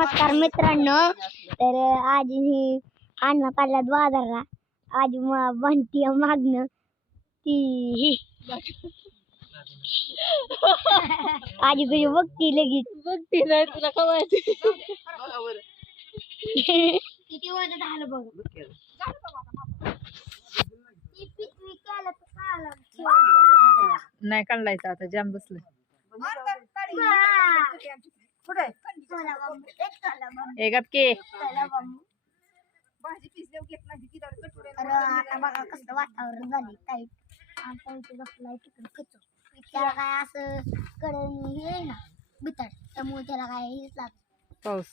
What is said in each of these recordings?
नमस्कार मित्रांनो, तर आज ही अण्णा पाल्यात बाजारला आज बनती मागणं ती आजी तुझी बघती लगेच बघती नाही तुला कवायची किती वाजत आलं बघ नाही काढायचं आता जाम बसलं एक के आता बघा कसं वातावरण झाले टाईट आमच्या इथे बसलाय तिकडे खचो त्याला काय असं कडे हे ना बिताड त्यामुळे त्याला काय हेच लागत पाऊस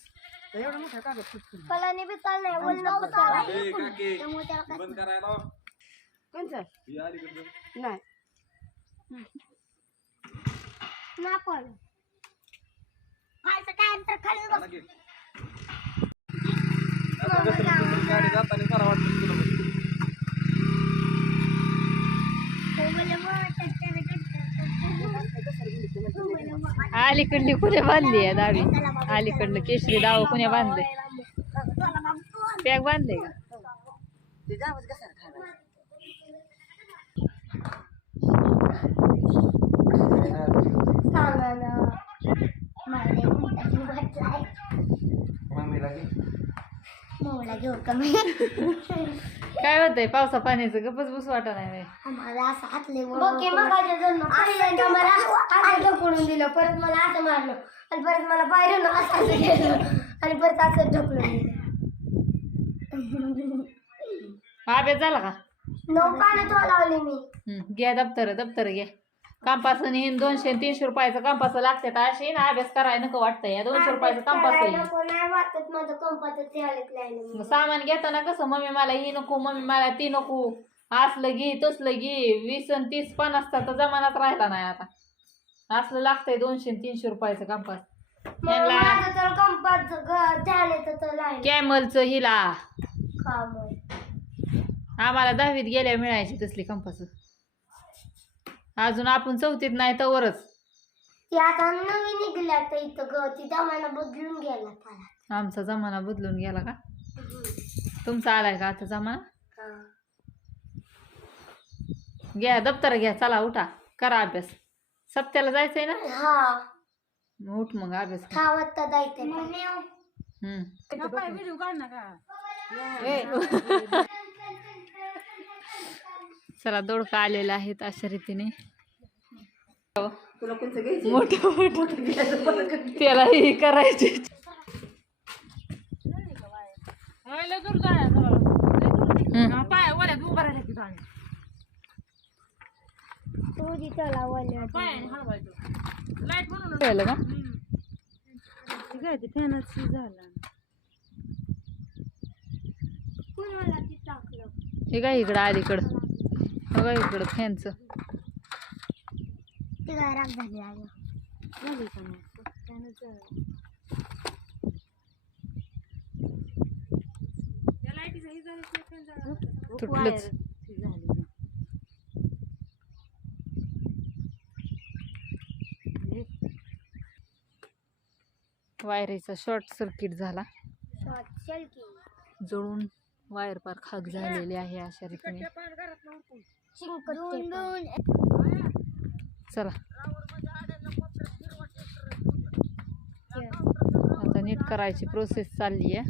कलाने बिताड नाही बोलणं त्यामुळे त्याला काय ना पण खायचं काय अंतर खाली गाडी जाताना बरं वाटतं तुला अलीकडली कुठे बांधली आहे दावी अलीकडलं केशरी दाव कुणी बांधले पॅक बांधले का काय होतंय पावसा पाण्याचं गपच बस वाटत नाही आम्हाला असं हातले पहिल्यांदा मला असं ढकलून दिलं परत मला असं मारलं आणि परत मला बाहेरून असं केलं आणि परत असं ढकलून दिलं अभ्यास झाला का पाण्यात लावले मी घ्या दप्तर घ्या कंपास आणि 200-300 रुपयाचं कंपास लागतात अशी ना अभ्यास करायला नको वाटतं या 200 रुपयाचं कंपास आहे सामान घेताना कसं मम्मी मला ही नको मम्मी मला ती नको असलं घे तसलं घे 20 आणि 30 50 तर जमानाच राहिला नाही आता असलं लागतंय 200-300 रुपयाचं कंपास कॅमलचं हिला आम्हाला 10वीत गेल्या मिळायची तसली कंपास अजून आपण 4थीत नाही तवरच ती आता नवीन निघल्या तर इथं ती जमाना बदलून गेला आमचा जमाना बदलून गेला का तुमचा आलाय का आता जमाना घ्या दप्तर घ्या चला उठा करा अभ्यास सप्त्याला जायचंय ना हा उठ मग अभ्यास 6 वाजता जायचंय चला दोडका आलेला आहेत अशा रीतीने मोठ त्याला हे करायचे हे काय इकडं अलीकडं बघा इकडं फॅनचं ते काय राग झाली तुटलंच वायरीचा शॉर्ट सर्किट झाला जळून वायर पार खाक झालेली आहे अशा रीतीने चला आता नीट करायची प्रोसेस चालली आहे